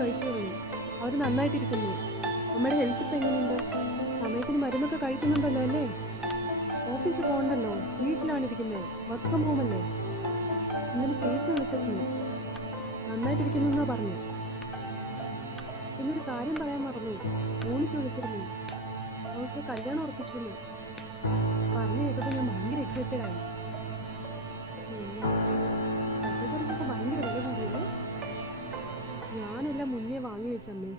കഴിച്ചോളൂ. അവർ നന്നായിട്ടിരിക്കുന്നു. അമ്മയുടെ ഹെൽത്ത് ഇപ്പം എങ്ങനെയുണ്ട്? സമയത്തിന് മരുന്നൊക്കെ കഴിക്കുന്നുണ്ടല്ലോ അല്ലേ? ഓഫീസിൽ പോകണ്ടല്ലോ, വീട്ടിലാണ് ഇരിക്കുന്നത്. വർക്ക് ഫ്രം ഹോം അല്ലേ? ഇന്നലെ ചേച്ചി വിളിച്ചിരുന്നു, നന്നായിട്ടിരിക്കുന്നു എന്നാ പറഞ്ഞു. പിന്നെ ഒരു കാര്യം പറയാൻ മറന്നു, മോണിക്ക് വിളിച്ചിരുന്നു. അവൾക്ക് കല്യാണം ഉറപ്പിച്ചുള്ളൂ. പറഞ്ഞു കേട്ടപ്പോൾ ഞാൻ ഭയങ്കര എക്സൈറ്റഡ് ആയി. പച്ചക്കറിക്കൊക്കെ ഭയങ്കര വില കൂടിയല്ലേ? ഞാനെല്ലാം മുന്നേ വാങ്ങി വെച്ചമ്മേ.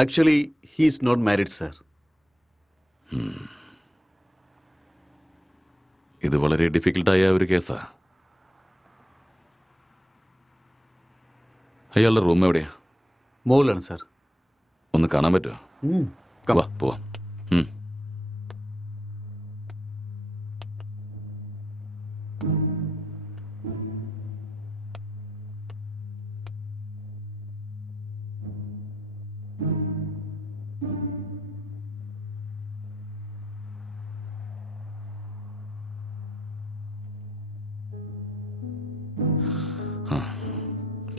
Actually, he is not married, sir. ഇത് വളരെ ഡിഫിക്കൽട്ടായ ഒരു കേസാ. അയാളുടെ റൂം എവിടെയാ? മോളാണ് സാർ. ഒന്ന് കാണാൻ പറ്റുമോ? വാ പോവാം.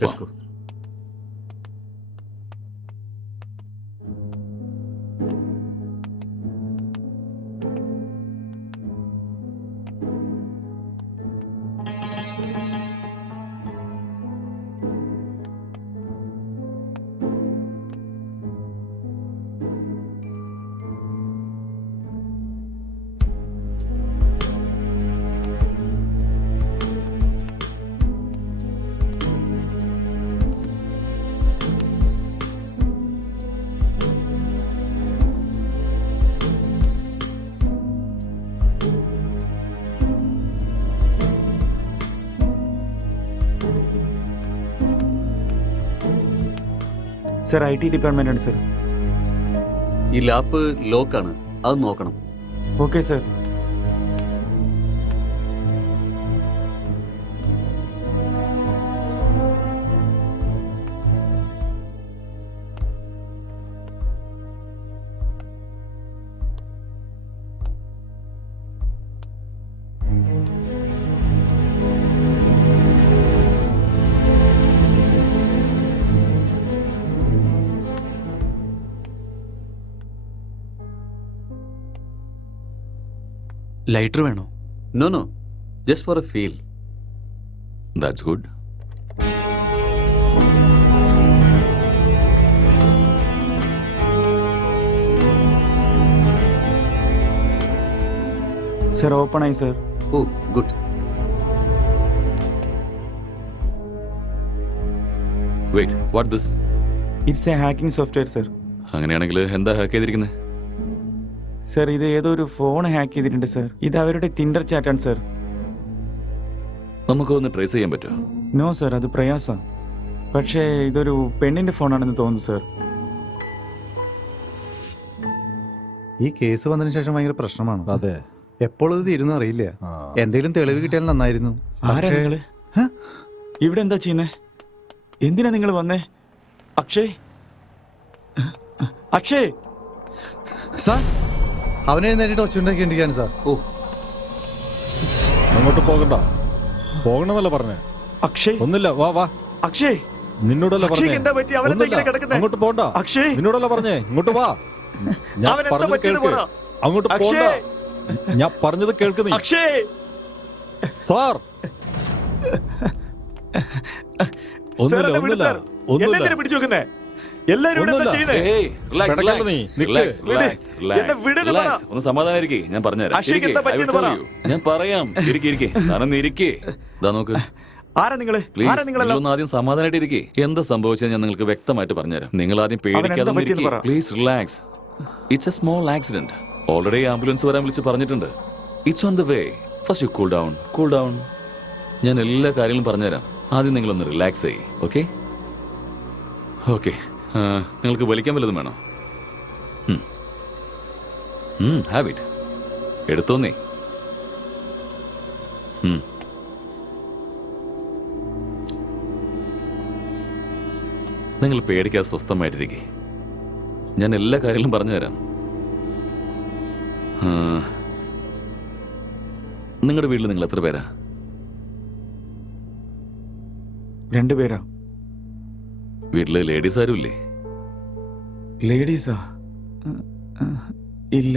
Let's go. സർ IT ഡിപ്പാർട്ട്മെൻ്റാണ് സർ. ഈ ലാപ്പ് ലോക്കാണ്, അത് നോക്കണം. Okay sir. ലൈറ്റർ വേണോ? No, just for a feel. That's good. Sir open ആയി sir. Oh good. Wait, what this? It's a hacking software sir. അങ്ങനെയാണെങ്കിൽ എന്താ ഹാക്ക് ചെയ്തിരിക്കുന്നത്? സർ ഇത് ഏതോ ഒരു ഫോൺ ഹാക്ക് ചെയ്തിട്ടുണ്ട് സർ. ഇത് അവരുടെ ടിൻഡർ ചാറ്റാണ് സർ. നമുക്കൊന്ന് ട്രേസ് ചെയ്യാൻ പറ്റുമോ? നോ സർ, അത് പ്രയാസം. പക്ഷേ ഇതൊരു പെണ്ണിൻ്റെ ഫോണാണെന്ന് തോന്നുന്നു സർ. ഈ കേസ് വന്നതിന് ശേഷം ഭയങ്കര പ്രശ്നമാണ്. അതെ, എപ്പോഴും ഇത് തീരുന്ന അറിയില്ല. എന്തെങ്കിലും തെളിവ് കിട്ടിയാൽ നന്നായിരുന്നു. ആരാ നിങ്ങള്? ഇവിടെ എന്താ ചെയ്യുന്നേ? എന്തിനാ നിങ്ങൾ വന്നേ? അക്ഷയ്, അക്ഷയ് സാർ, അവനെ എഴുന്നേറ്റിട്ട് ഒച്ചുണ്ടാക്കിയിരിക്കുകയാണ് സാർ. ഓ അങ്ങോട്ട് പോകണ്ട. പോകണമെന്നല്ല പറഞ്ഞേ. അക്ഷയ് ഒന്നില്ല, വാ വാ. അക്ഷയ്, നിന്നോടല്ല അക്ഷയ്ക്ക് പറഞ്ഞേ. എന്താ പറ്റി? അവനെന്താ ഇങ്ങനെ ഒന്നുമില്ല. കിടക്കുന്നെ? അങ്ങോട്ട് പോകണ്ട. അക്ഷയ്, നിന്നോടല്ല പറഞ്ഞേ. ഇങ്ങോട്ട് വാ. ഞാൻ അവനെന്താ പറഞ്ഞത് പറ്റിയെന്ന് കേൾക്ക്. പറ. അങ്ങോട്ട് പോകണ്ട. അക്ഷയ്, ഞാൻ പറഞ്ഞത് കേൾക്ക് നീ. അക്ഷയ്. സാർ, സാർ, ഒന്നുമില്ല, എന്നെ വിട് ഒന്നുമില്ല, സാർ. എന്നെ ഒന്നുമില്ല. എന്തിനാ പിടിച്ചു വെക്കുന്നേ? എല്ലാരും ഇവിടെ എന്താ ഒന്നുമില്ല. ചെയ്യുന്നേ? ഏയ്, relax, കിടക്കണ്ട relax, നീ. നിക്ക്. relax, വിട്. relax, relax, എന്നെ വിടെന്ന് relax. പറ. ഒന്ന് സമാധാനായിരിക്കേ, ഞാൻ പറഞ്ഞുതരാം. അക്ഷയ്ക്ക് ഇരിക്ക്, എന്താ I will പറ്റിയെന്ന് tell പറ. you. ഞാൻ പറയാം. ഇരിക്കേ, താനൊന്ന് ഇരിക്കേ. ഇതാ നോക്ക്. ആരാ നിങ്ങള്? പ്ലീസ്, ആരാ നിങ്ങളെല്ലാം? നിങ്ങളൊന്ന് ആദ്യം സമാധാനമായിട്ട് ഇരിക്കേ. എന്താ സംഭവിച്ചത് ഞാൻ നിങ്ങൾക്ക് വ്യക്തമായിട്ട് പറഞ്ഞുതരാം. നിങ്ങൾ ആദ്യം പേടിക്കാതെ അവനെന്താ പറ്റിയെന്ന് പറ. Please relax. It's a small accident. Already ambulance വരാൻ വിളിച്ച് പറഞ്ഞിട്ടുണ്ട്. It's on the way. First you cool down, cool down. ഞാൻ എല്ലാ കാര്യങ്ങളും പറഞ്ഞുതരാം. ആദ്യം നിങ്ങളൊന്ന് റിലാക്സ് ചെയ്യ്. Okay okay. നിങ്ങൾക്ക് വലിക്കാൻ വല്ലതും വേണോ? ഹാബിറ്റ് എടുത്തോന്നേ. നിങ്ങൾ പേടിക്കാതെ സ്വസ്ഥമായിട്ടിരിക്കേ. ഞാൻ എല്ലാ കാര്യങ്ങളും പറഞ്ഞുതരാം. നിങ്ങളുടെ വീട്ടിൽ നിങ്ങൾ എത്ര പേരാ? 2 പേരാ. വീട്ടില് ലേഡീസ് ആരും ഇല്ലേ? ലേഡീസാ? ഇല്ല,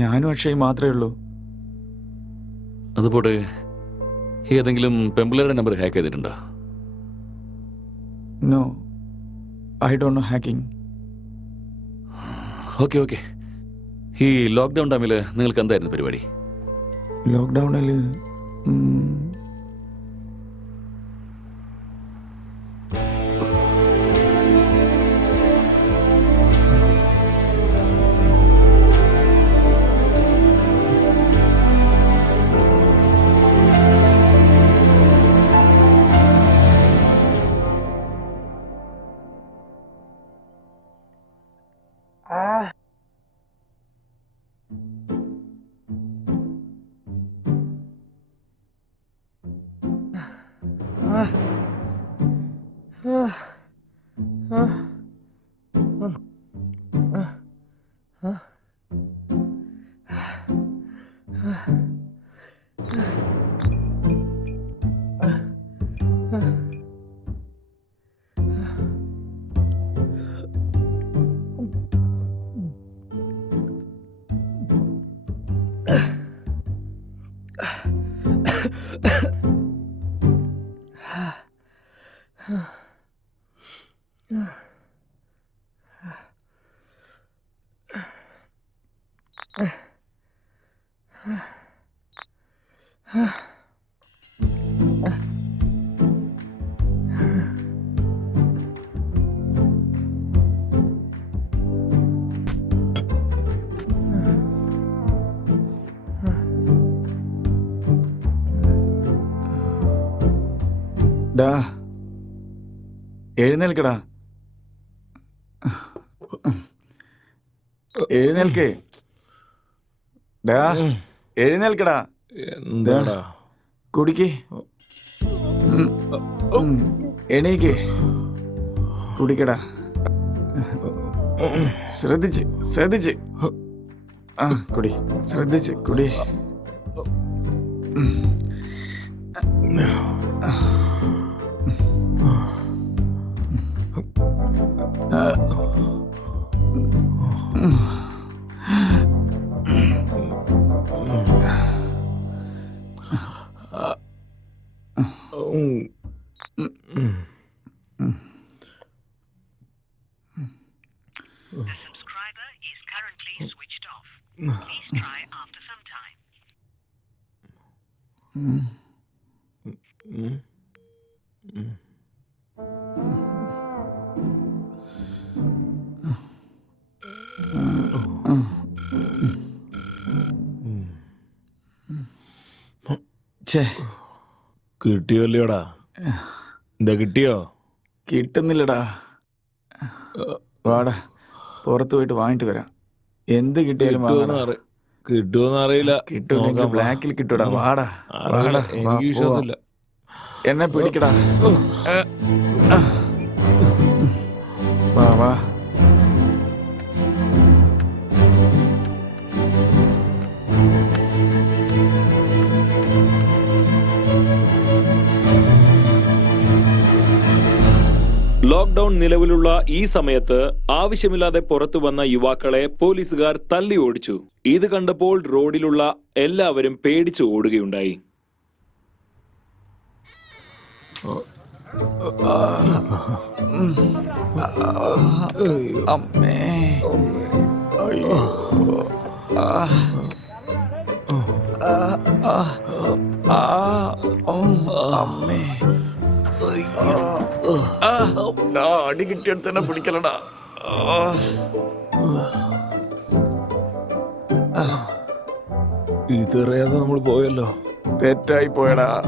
ഞാനും അക്ഷയ് മാത്രമേ ഉള്ളൂ. അതുപോലെ ഏതെങ്കിലും പെമ്പിളയുടെ നമ്പർ ഹാക്ക് ചെയ്തിട്ടുണ്ടോ? No, I don't know hacking. Okay okay. ഈ ലോക്ക്ഡൗൺ ടൈമിൽ നിങ്ങൾക്ക് എന്തായിരുന്നു പരിപാടി? ലോക്ക്ഡൗണിൽ ഡാ, എഴുന്നേൽക്കടാ, എഴുന്നേൽക്കേ. ഡാ, എഴുന്നേൽക്കടാ. എന്താടാ? കുടിക്ക്. എണീക്ക്, കുടിക്കടാ. ശ്രദ്ധിച്ച് ശ്രദ്ധിച്ച്. ആ, കുടി, ശ്രദ്ധിച്ച് കുടി. The subscriber is currently switched off. Please try after some time. ഛേ, കിട്ടിയല്ലോടാ? എന്താ കിട്ടിയോ? കിട്ടുന്നില്ലടാ. വാടാ, പുറത്ത് പോയിട്ട് വാങ്ങിട്ട് വരാം. എന്ത് കിട്ടിയാലും വാങ്ങടാ. കിട്ടുമെന്ന് അറിയില്ല. കിട്ടൂല്ലെങ്കിൽ ബ്ലാക്കിൽ കിട്ടൂടാ. വാടാ അറിയില്ല, വാടാ, വാ, എനിക്ക് വിശ്വാസമില്ല. എന്നെ പിടിക്കടാ. വാ വാ. ലോക്ക്ഡൌൺ നിലവിലുള്ള ഈ സമയത്ത് ആവശ്യമില്ലാതെ പുറത്തു വന്ന യുവാക്കളെ പോലീസുകാർ തല്ലി ഓടിച്ചു. ഇത് കണ്ടപ്പോൾ റോഡിലുള്ള എല്ലാവരും പേടിച്ചു ഓടുകയുണ്ടായി. അമ്മേ, അയ്യോ. ആ. ആ, ആ, ആ, അമ്മേ. അടി കിട്ടിയെടുത്ത് തന്നെ പിടിക്കലടാ. ഇതറിയാതെ നമ്മൾ പോയല്ലോ. തെറ്റായി പോയടാ.